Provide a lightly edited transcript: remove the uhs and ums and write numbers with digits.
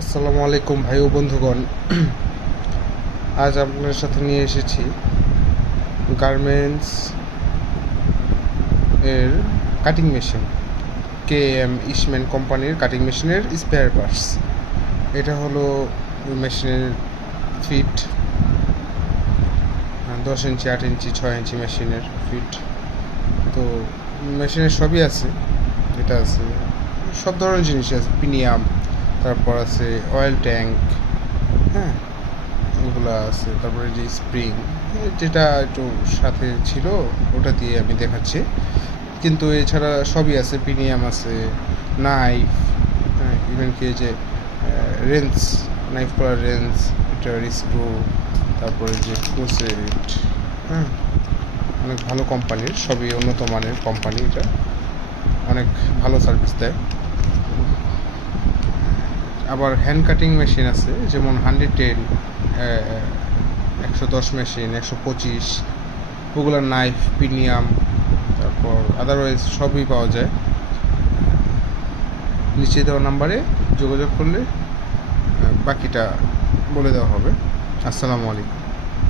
আসসালামু আলাইকুম ভাই ও বন্ধুগণ। আজ আপনার সাথে নিয়ে এসেছি গার্মেন্টস এর কাটিং মেশিন, KM ইস্টম্যান কোম্পানির কাটিং মেশিনের স্পেয়ার পার্টস। এটা হলো মেশিনের ফিট 10 ইঞ্চি, 8 ইঞ্চি, 6 ইঞ্চি মেশিনের ফিট। তো মেশিনের সবই আছে, এটা আছে, সব ধরনের জিনিস আছে, পিনিয়াম, তারপর আছে অয়েল ট্যাঙ্ক, হ্যাঁ এগুলো আছে, তারপরে যে স্প্রিং যেটা একটু সাথে ছিল ওটা দিয়ে আমি দেখাচ্ছি, কিন্তু এছাড়া সবই আছে, পিনিয়াম আছে, নাইফ, হ্যাঁ ইভেন কি যে রেঞ্জ, নাইফ করার রেঞ্জ, এটার স্ক্রু, তারপরে যে ক্রোসেট, হ্যাঁ অনেক ভালো কোম্পানির, সবই উন্নত মানের কোম্পানি, এটা অনেক ভালো সার্ভিস দেয়। আবার হ্যান্ড কাটিং মেশিন আছে, যেমন 110, 110 মেশিন, 125, ওগুলোর নাইফ, পিনিয়াম, তারপর আদারওয়াইজ সবই পাওয়া যায়। নিচে দেওয়া নাম্বারে যোগাযোগ করলে বাকিটা বলে দেওয়া হবে। আসসালামু আলাইকুম।